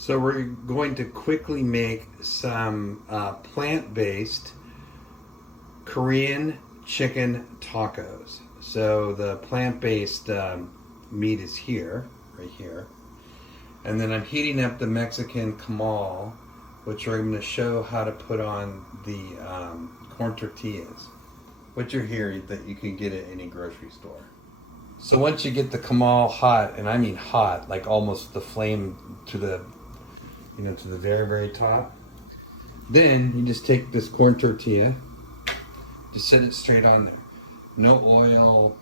So we're going to quickly make some plant-based Korean chicken tacos. So the plant-based meat is here, right here. And then I'm heating up the Mexican camal, which I'm going to show how to put on the corn tortillas, which are here that you can get at any grocery store. So once you get the camal hot, and I mean hot, like almost the flame to the to the very, very top. Then you just take this corn tortilla, just set it straight on there. No oil,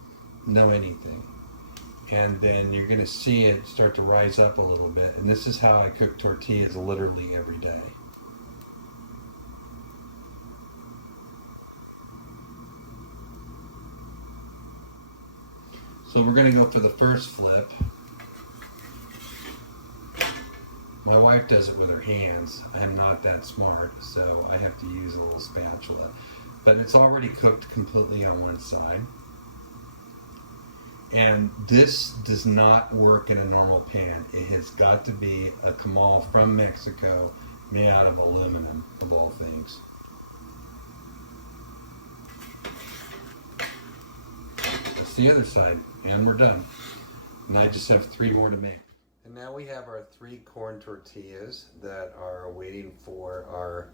no anything. And then you're gonna see it start to rise up a little bit. And this is how I cook tortillas literally every day. So we're gonna go for the first flip. My wife does it with her hands. I'm not that smart, so I have to use a little spatula. But it's already cooked completely on one side. And this does not work in a normal pan. It has got to be a camal from Mexico, made out of aluminum, of all things. That's the other side, and we're done. And I just have 3 more to make. And now we have our 3 corn tortillas that are waiting for our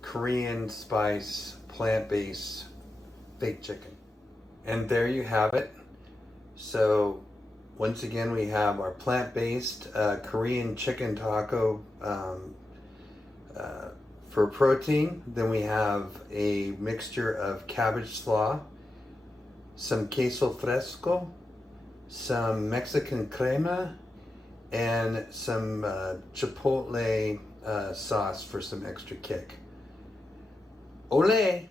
Korean spice plant-based fake chicken. And there you have it. So once again, we have our plant-based Korean chicken taco for protein. Then we have a mixture of cabbage slaw, some queso fresco, some Mexican crema, and some chipotle sauce for some extra kick. Ole!